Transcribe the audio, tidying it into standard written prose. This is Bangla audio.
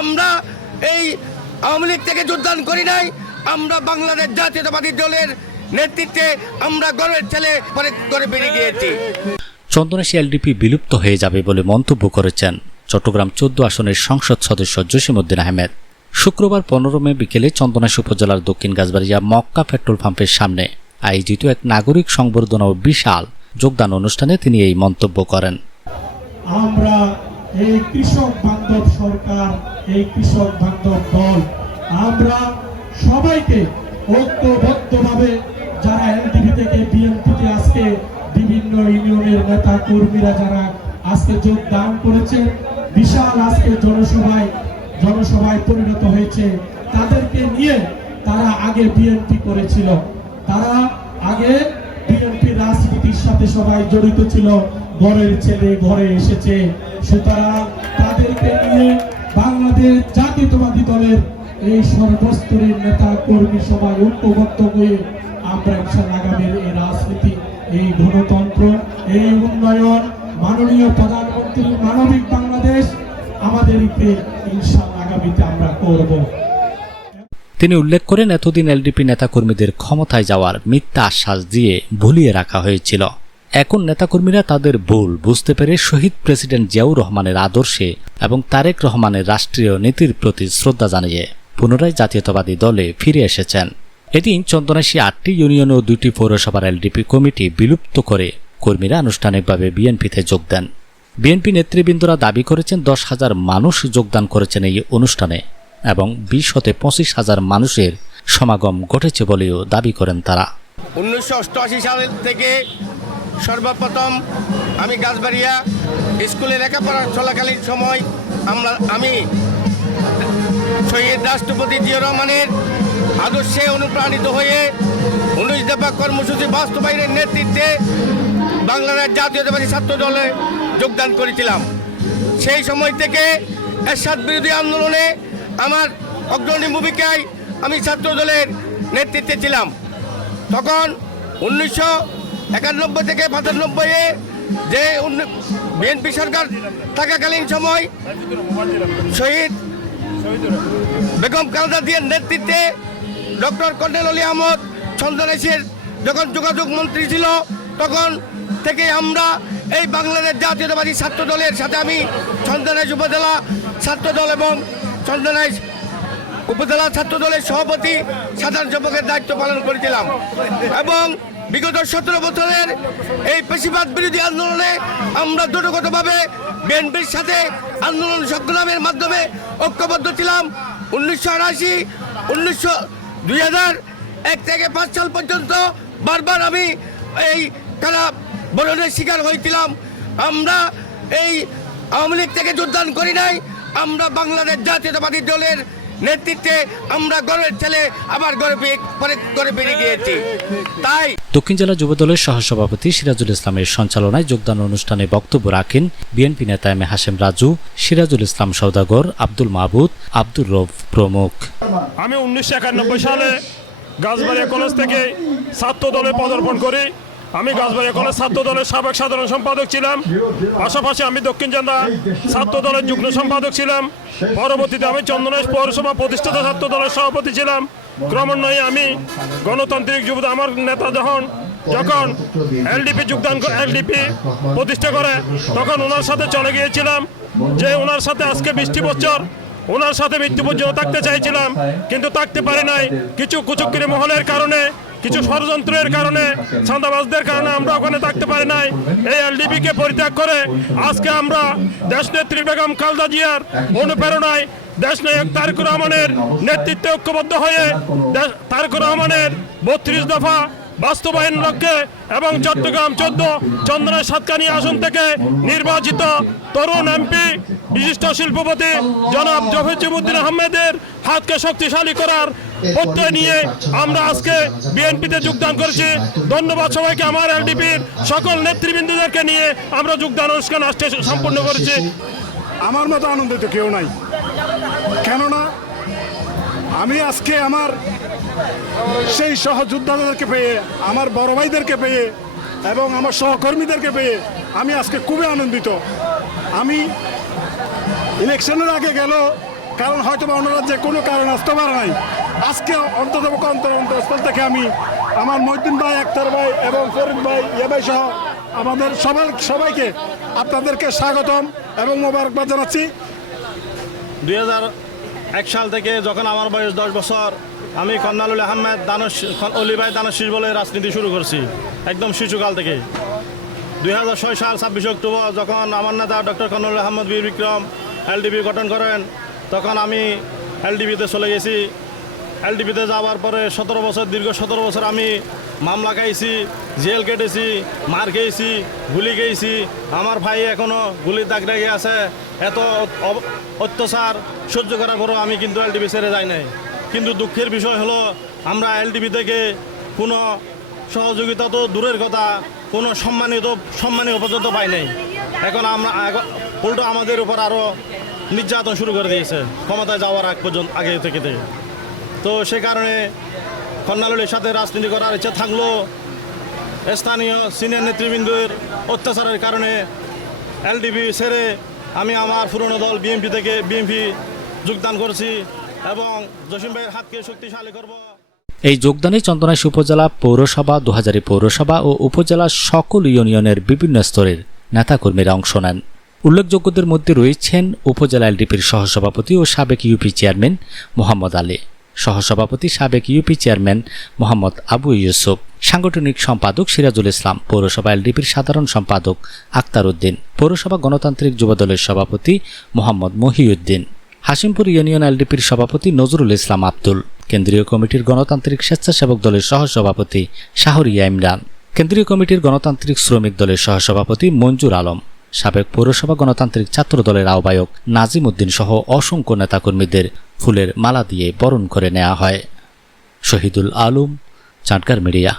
আমরা এই আওয়ামী লীগ থেকে যোগদান করি নাই, আমরা বাংলাদেশ জাতীয়তাবাদী দলের নেতৃত্বে আমরা গর্বের ছেলে করে বেরিয়ে গিয়েছি। চন্দনাইশ এলডিপি বিলুপ্ত হয়ে যাবে বলে মন্তব্য করেছেন চট্টগ্রাম 14 আসনের সংসদ সদস্য জসিমউদ্দিন আহমেদ। শুক্রবার 15 মে বিকেলে চন্দনাইশ উপজেলার দক্ষিণ গাছবাড়িয়া মক্কা পেট্রোল পাম্পের সামনে আয়োজিত এক নাগরিক সংবর্ধনা ও বিশাল যোগদান অনুষ্ঠানে তিনি এই মন্তব্য করেন। আমরা এই কৃষক বান্ধব সরকার, এই কৃষক বান্ধব দল, আমরা সবাইকে ঐক্যবদ্ধভাবে যারা এলডিপি থেকে বিএনপিতে আজকে বিভিন্ন ইউনিয়নের নেতা কর্মীরা যারা আজকে যোগদান করেছে, বিশাল আজকে জনসভায় পরিণত হয়েছে, তাদেরকে নিয়ে তারা আগে বিএনপি করেছিল, তারা আগে বিএনপি রাজনীতির সাথে সবাই জড়িত ছিল, ঘরের ছেলে ঘরে এসেছে। সুতরাং তাদেরকে নিয়ে বাংলাদেশ জাতীয়তাবাদী দলের এই সর্বস্তরের নেতা কর্মী সবাই ঐক্যবদ্ধ হয়ে আমরা ইনশাআল্লাহ আগামীর এই রাজনীতি, এই গণতন্ত্র, এই উন্নয়ন, মাননীয় প্রধানমন্ত্রী মানবিক বাংলাদেশ আমাদেরকে ইনশাআল্লাহ আগামীতে আমরা করব। তিনি উল্লেখ করেন, এতদিন এলডিপি নেতাকর্মীদের ক্ষমতায় যাওয়ার মিথ্যা আশ্বাস দিয়ে ভুলিয়ে রাখা হয়েছিল। এখন নেতাকর্মীরা তাদের ভুল বুঝতে পেরে শহীদ প্রেসিডেন্ট জিয়াউর রহমানের আদর্শে এবং তারেক রহমানের রাষ্ট্রীয় নীতির প্রতি শ্রদ্ধা জানিয়ে পুনরায় জাতীয়তাবাদী দলে ফিরে এসেছেন। এদিন চন্দনাইশে 8টি ইউনিয়ন ও 2টি পৌরসভার এলডিপি কমিটি বিলুপ্ত করে কর্মীরা আনুষ্ঠানিকভাবে বিএনপিতে যোগ দেন। বিএনপি নেতৃবৃন্দরা দাবি করেছেন 10,000 মানুষ যোগদান করেছেন এই অনুষ্ঠানে এবং 20 হতে 25,000 মানুষের সমাগম ঘটেছে বলেও দাবি করেন তারা। 1988 সাল থেকে সর্বপ্রথম আমি গাছবাড়িয়া স্কুলে লেখাপড়া চলাকালীন সময় আমি শহীদ রাষ্ট্রপতি জিয়াউর রহমানের আদর্শে অনুপ্রাণিত হয়ে 19 দফা কর্মসূচি বাস্তবায়নের নেতৃত্বে বাংলাদেশ জাতীয়তাবাদী ছাত্র দলে যোগদান করেছিলাম। সেই সময় থেকে এরশাদ বিরোধী আন্দোলনে আমার অগ্রণী ভূমিকায় আমি ছাত্র দলের নেতৃত্বে ছিলাম। তখন 1991 থেকে 95-এ যে বিএনপি সরকার থাকাকালীন সময় শহীদ বেগম খালেদা জিয়ার নেতৃত্বে ডক্টর কর্নেল আলী আহমদ চন্দনাইশের যখন যোগাযোগ মন্ত্রী ছিল, তখন থেকে আমরা এই বাংলাদেশ জাতীয়তাবাদী ছাত্র দলের সাথে আমি চন্দনাইশ উপজেলা ছাত্র দল এবং চন্দনাইশ উপজেলা ছাত্র দলের সভাপতি সাধারণ সম্পাদকের দায়িত্ব পালন করেছিলাম এবং বিগত 17 বছরের এই পেশিবাদ বিরোধী আন্দোলনে আমরা দুটোগতভাবে বিএনপির সাথে আন্দোলন সংগ্রামের মাধ্যমে ঐক্যবদ্ধ ছিলাম। 1988, 2001 থেকে 5 সাল পর্যন্ত বারবার আমি এই কারা বরণের শিকার হয়েছিলাম। আমরা এই আওয়ামী লীগ থেকে যোগদান করি নাই, আমরা বাংলাদেশ জাতীয়তাবাদী দলের নেতৃত্বে আমরা গর্বের ছেলে আবার গর্বে বেরিয়ে গিয়েছি। তাই দক্ষিণ জেলা যুবদলের সহসভাপতি সিরাজুল ইসলামের সঞ্চালনায় যোগদান অনুষ্ঠানে বক্তব্য রাখেন বিএনপি নেতা এম এ হাশেম রাজু, সিরাজুল ইসলাম সওদাগর, আব্দুল মাহবুব, আব্দুর রউফ প্রমুখ। আমি 1991 সালে গাছবাড়িয়া কলেজ থেকে ছাত্র দলে পদার্পণ করি। আমি গাছবাড়িয়া কলেজ ছাত্র দলের সাবেক সাধারণ সম্পাদক ছিলাম, পাশাপাশি আমি দক্ষিণ জেলা ছাত্র দলের যুগ্ম সম্পাদক ছিলাম। পরবর্তীতে আমি চন্দনাইশ পৌরসভা প্রতিষ্ঠিত ছাত্র দলের সভাপতি ছিলাম। ক্রমান্বয়ে আমি গণতান্ত্রিক যুবদল আমার নেতা যখন এলডিপি প্রতিষ্ঠা করে তখন ওনার সাথে চলে গিয়েছিলাম, যে ওনার সাথে আজকে 20 বছর ওনার সাথে মৃত্যু পর্যন্ত থাকতে চাইছিলাম, কিন্তু থাকতে পারি নাই। কিছু কুচক্রী মহলের কারণে, কিছু ষড়যন্ত্রের কারণে, চাঁদাবাজদের কারণে আমরা ওখানে থাকতে পারি নাই। এই এলডিপিকে পরিত্যাগ করে আজকে আমরা দেশনেত্রী বেগম খালেদা জিয়ার অনুপ্রেরণায় দেশনায়ক তারেক রহমানের নেতৃত্বে ঐক্যবদ্ধ হয়ে তারেক রহমানের 32 দফা বাস্তবায়ন লক্ষ্যে এবং চট্টগ্রাম 14 চন্দনাইশ সাতকানিয়া আসন থেকে নির্বাচিত তরুণ এমপি বিশিষ্ট শিল্পপতি জনাব জফির আহমেদের হাতকে শক্তিশালী করার প্রত্যয় নিয়ে আমরা আজকে বিএনপিতে যোগদান করেছি। ধন্যবাদ সবাইকে। আমার এলডিপির সকল নেতৃবৃন্দদেরকে নিয়ে আমরা যোগদান অনুষ্ঠান আজকে সম্পূর্ণ করেছি। আমার মতো আনন্দিত কেউ নাই, কেননা আমি আজকে আমার সেই সহযোদ্ধাদেরকে পেয়ে, আমার বড় ভাইদেরকে পেয়ে এবং আমার সহকর্মীদেরকে পেয়ে আমি আজকে খুবই আনন্দিত। আমি ইলেকশনের আগে গেল কারণ হয়তো বা ওনারা যে কোনো কারণে আসতে পারে নাই। আজকে অন্তরস্থল থেকে আমি আমার মহিউদ্দিন ভাই, আক্তার ভাই এবং ফরিদ ভাই, ইয়া ভাই সহ আমাদের সবাইকে আপনাদেরকে স্বাগতম এবং মোবারকবাদ জানাচ্ছি। 2001 সাল থেকে যখন আমার বয়স 10 বছর, আমি কর্নালুল আহমেদ অলি ভাই দানশীষ বলে রাজনীতি শুরু করছি একদম শিশুকাল থেকে। 2006 সাল 26 অক্টোবর যখন আমার নেতা ডক্টর কর্নালুল আহমেদ বীর বিক্রম এলডিপি গঠন করেন, তখন আমি এলডিপিতে চলে গেছি। এলডিপিতে যাওয়ার পরে 17 বছর, দীর্ঘ 17 বছর আমি মামলা খাইছি, জেল কেটেছি, মার খেয়েছি, গুলি খেয়েছি। আমার ভাই এখনও গুলির দাগ লেগে আছে। এত অত্যাচার সহ্য করার পরও আমি কিন্তু এলডিপি ছেড়ে যাই নাই। কিন্তু দুঃখের বিষয় হলো আমরা এলডিপি থেকে কোনো সহযোগিতা তো দূরের কথা, কোনো সম্মানীয় পর্যন্ত পাই নাই। এখন আমরা উল্টো আমাদের উপর আরও নির্যাতন শুরু করে দিয়েছে ক্ষমতায় যাওয়ার আগে থেকে। তো সে কারণে কর্নালুলের সাথে রাজনীতি করার ইচ্ছা থাকলেও স্থানীয় সিনিয়র নেতৃবৃন্দের অত্যাচারের কারণে এলডিপি ছেড়ে আমি আমার পুরনো দল বিএনপি যোগদান করছি এবং জসিম ভাইয়ের হাতকে শক্তিশালী করব। এই যোগদানে চন্দনাইশ উপজেলা, পৌরসভা, দুহাজারী পৌরসভা ও উপজেলার সকল ইউনিয়নের বিভিন্ন স্তরের নেতাকর্মীরা অংশ নেন। উল্লেখযোগ্যদের মধ্যে রয়েছেন উপজেলা এলডিপির সহসভাপতি ও সাবেক ইউপি চেয়ারম্যান মোহাম্মদ আলী, সহসভাপতি সাবেক ইউপি চেয়ারম্যান মোহাম্মদ আবু ইউসুফ, সাংগঠনিক সম্পাদক সিরাজুল ইসলাম, পৌরসভা এলডিপির সাধারণ সম্পাদক আক্তার উদ্দিন, পৌরসভা গণতান্ত্রিক যুবদলের সভাপতি মোহাম্মদ মহিউদ্দিন, হাসিমপুর ইউনিয়ন এলডিপির সভাপতি নজরুল ইসলাম আব্দুল, কেন্দ্রীয় কমিটির গণতান্ত্রিক স্বেচ্ছাসেবক দলের সহসভাপতি শাহরিয়া ইমরান, কেন্দ্রীয় কমিটির গণতান্ত্রিক শ্রমিক দলের সহসভাপতি মঞ্জুর আলম, সাবেক পৌরসভা গণতান্ত্রিক ছাত্র দলের আহ্বায়ক নাজিম উদ্দিন সহ অসংখ্য নেতাকর্মীদের ফুলের মালা দিয়ে বরণ করে নেওয়া হয়। শহীদুল আলম, চাটগাঁর মিডিয়া।